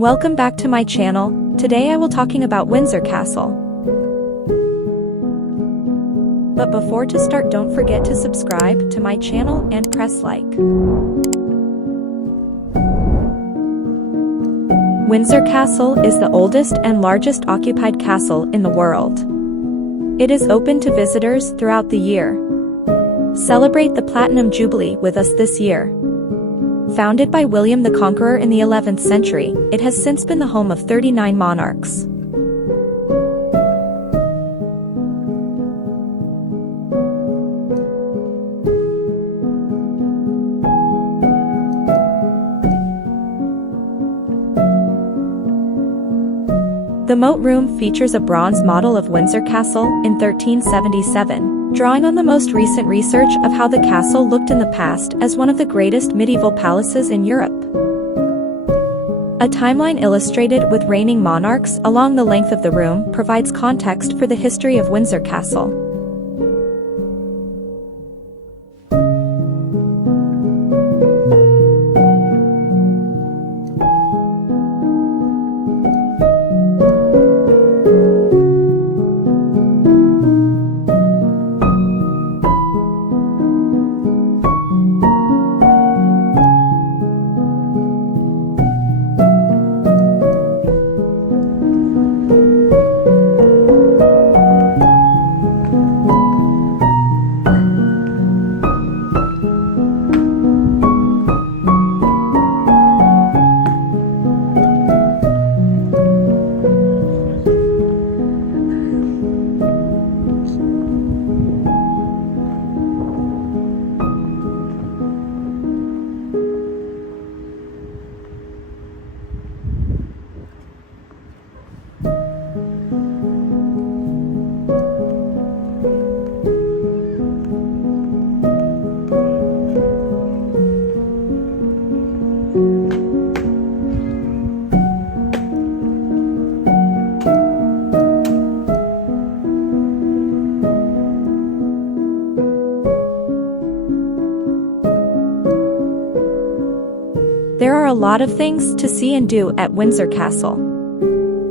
Welcome back to my channel. Today I will talking about Windsor Castle. But before to start, don't forget to subscribe to my channel and press like. Windsor Castle is the oldest and largest occupied castle in the world. It is open to visitors throughout the year. Celebrate the Platinum Jubilee with us this year. Founded by William the Conqueror in the 11th century, it has since been the home of 39 monarchs. The moat room features a bronze model of Windsor Castle in 1377, drawing on the most recent research of how the castle looked in the past as one of the greatest medieval palaces in Europe. A timeline illustrated with reigning monarchs along the length of the room provides context for the history of Windsor Castle. There are a lot of things to see and do at Windsor Castle.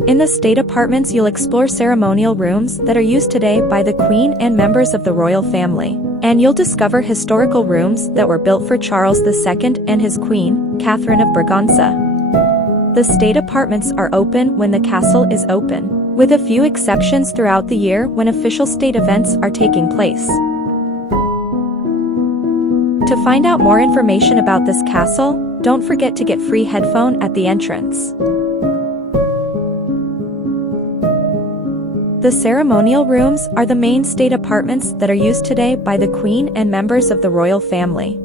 In the state apartments, you'll explore ceremonial rooms that are used today by the Queen and members of the royal family, and you'll discover historical rooms that were built for Charles II and his Queen, Catherine of Braganza. The state apartments are open when the castle is open, with a few exceptions throughout the year when official state events are taking place. To find out more information about this castle, don't forget to get free headphone at the entrance. The ceremonial rooms are the main state apartments that are used today by the Queen and members of the royal family.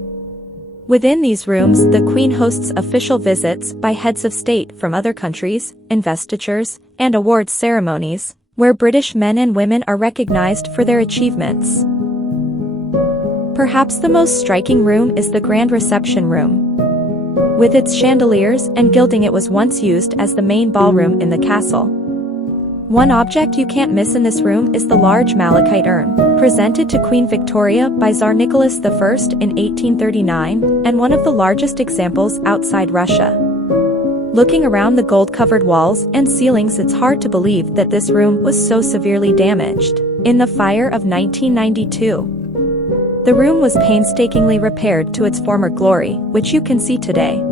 Within these rooms, the Queen hosts official visits by heads of state from other countries, investitures, and awards ceremonies, where British men and women are recognized for their achievements. Perhaps the most striking room is the Grand Reception Room. With its chandeliers and gilding, it was once used as the main ballroom in the castle. One object you can't miss in this room is the large malachite urn, presented to Queen Victoria by Tsar Nicholas I in 1839, and one of the largest examples outside Russia. Looking around the gold-covered walls and ceilings, it's hard to believe that this room was so severely damaged in the fire of 1992. The room was painstakingly repaired to its former glory, which you can see today.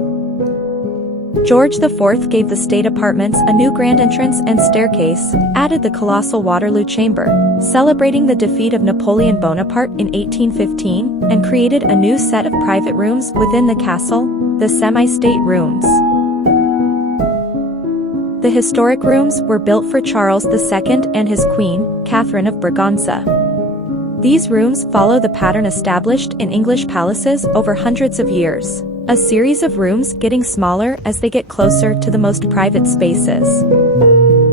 George IV gave the state apartments a new grand entrance and staircase, added the colossal Waterloo Chamber, celebrating the defeat of Napoleon Bonaparte in 1815, and created a new set of private rooms within the castle, the semi-state rooms. The historic rooms were built for Charles II and his Queen, Catherine of Braganza. These rooms follow the pattern established in English palaces over hundreds of years, a series of rooms getting smaller as they get closer to the most private spaces.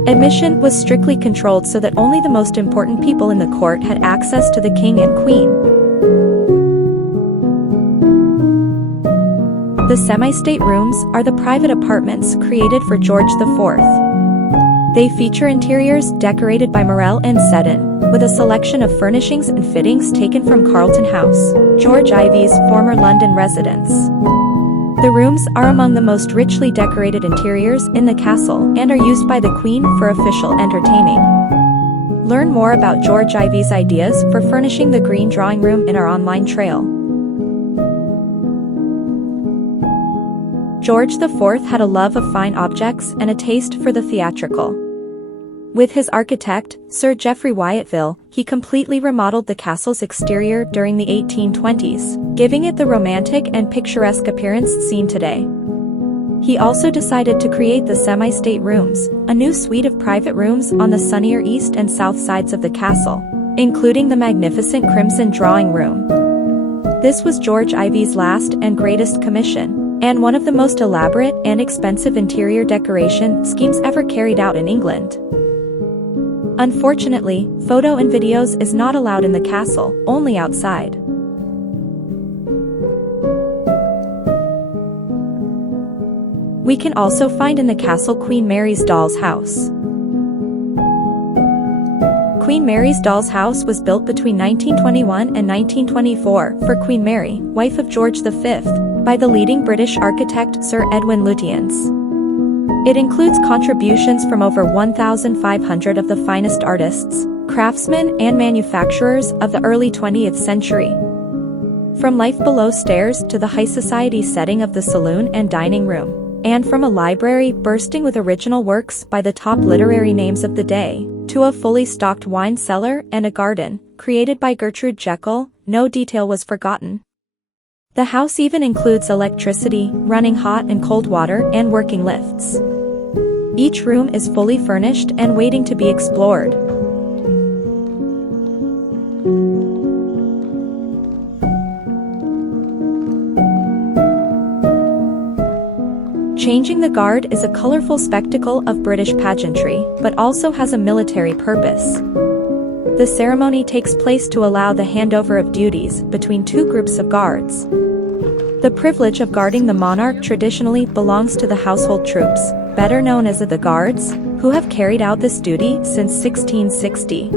Admission was strictly controlled so that only the most important people in the court had access to the king and queen. The semi-state rooms are the private apartments created for George IV. They feature interiors decorated by Morel and Seddon, with a selection of furnishings and fittings taken from Carlton House, George Ivy's former London residence. The rooms are among the most richly decorated interiors in the castle and are used by the Queen for official entertaining. Learn more about George Ivy's ideas for furnishing the green drawing room in our online trail. George IV had a love of fine objects and a taste for the theatrical. With his architect, Sir Geoffrey Wyatville, he completely remodeled the castle's exterior during the 1820s, giving it the romantic and picturesque appearance seen today. He also decided to create the semi-state rooms, a new suite of private rooms on the sunnier east and south sides of the castle, including the magnificent Crimson Drawing Room. This was George Ivy's last and greatest commission, and one of the most elaborate and expensive interior decoration schemes ever carried out in England. Unfortunately, photo and videos is not allowed in the castle, only outside. We can also find in the castle Queen Mary's doll's house. Queen Mary's doll's house was built between 1921 and 1924 for Queen Mary, wife of George V, by the leading British architect Sir Edwin Lutyens. It includes contributions from over 1,500 of the finest artists, craftsmen and manufacturers of the early 20th century. From life below stairs to the high society setting of the saloon and dining room, and from a library bursting with original works by the top literary names of the day, to a fully stocked wine cellar and a garden, created by Gertrude Jekyll, no detail was forgotten. The house even includes electricity, running hot and cold water, and working lifts. Each room is fully furnished and waiting to be explored. Changing the guard is a colorful spectacle of British pageantry, but also has a military purpose. The ceremony takes place to allow the handover of duties between two groups of guards. The privilege of guarding the monarch traditionally belongs to the household troops, better known as the Guards, who have carried out this duty since 1660.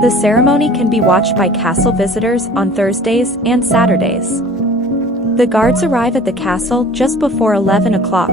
The ceremony can be watched by castle visitors on Thursdays and Saturdays. The guards arrive at the castle just before 11 o'clock.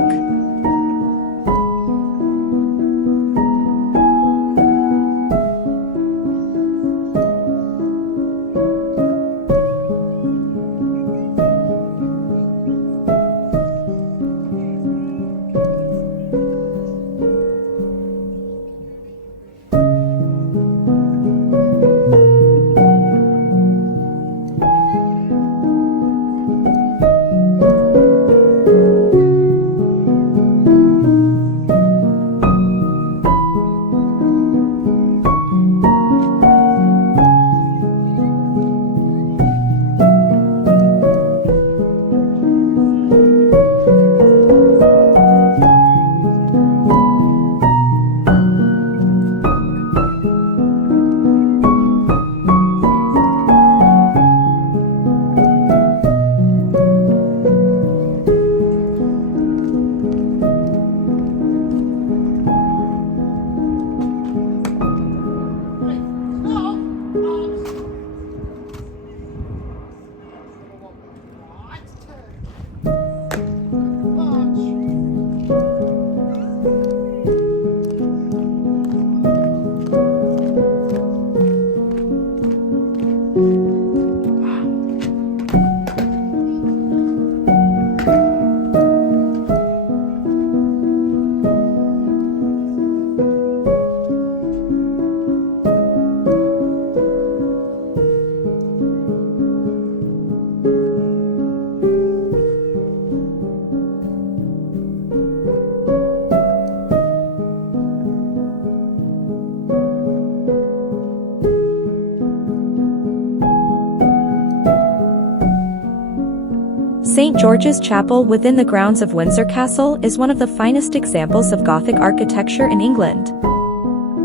St. George's Chapel within the grounds of Windsor Castle is one of the finest examples of Gothic architecture in England.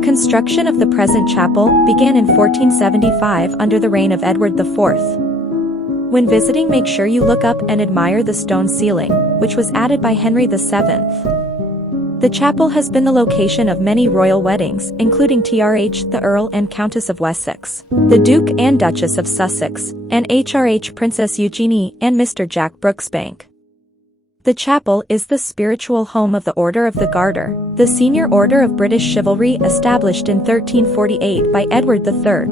Construction of the present chapel began in 1475 under the reign of Edward IV. When visiting, make sure you look up and admire the stone ceiling, which was added by Henry VII. The chapel has been the location of many royal weddings, including TRH the Earl and Countess of Wessex, the Duke and Duchess of Sussex, and HRH Princess Eugenie and Mr. Jack Brooksbank. The chapel is the spiritual home of the Order of the Garter, the senior order of British chivalry established in 1348 by Edward III.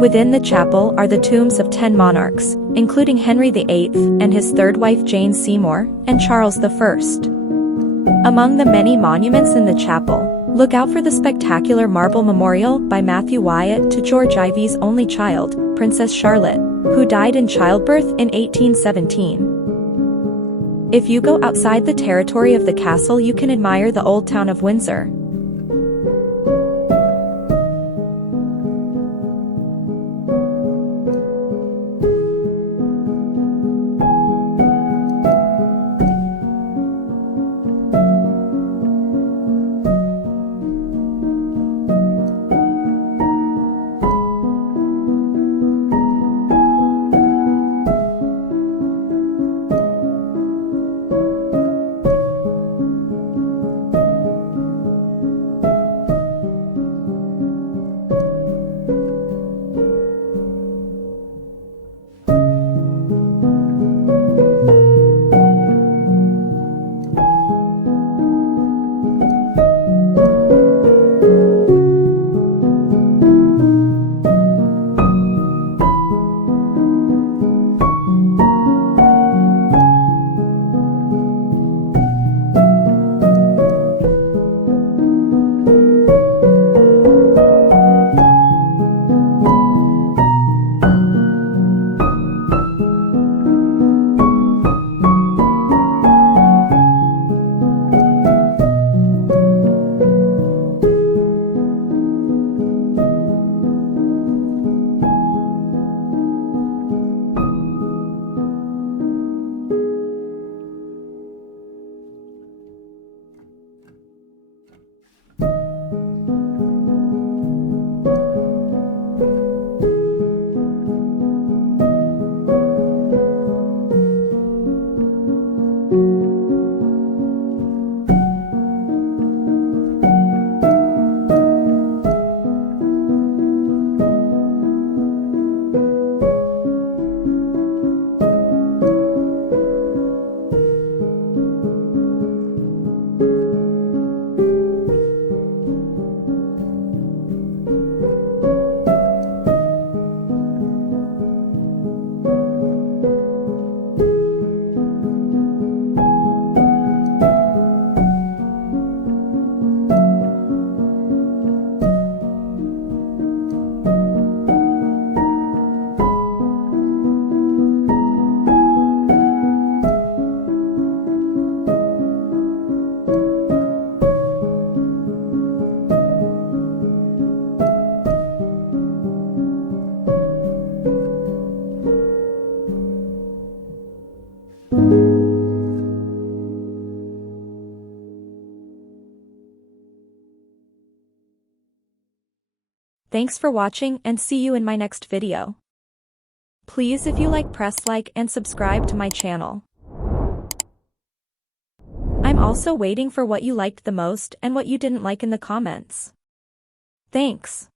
Within the chapel are the tombs of 10 monarchs, including Henry VIII and his third wife Jane Seymour, and Charles I. Among the many monuments in the chapel, look out for the spectacular marble memorial by Matthew Wyatt to George Ivy's only child, Princess Charlotte, who died in childbirth in 1817. If you go outside the territory of the castle, you can admire the old town of Windsor. Thanks for watching and see you in my next video. Please, if you like, press like and subscribe to my channel. I'm also waiting for what you liked the most and what you didn't like in the comments. Thanks.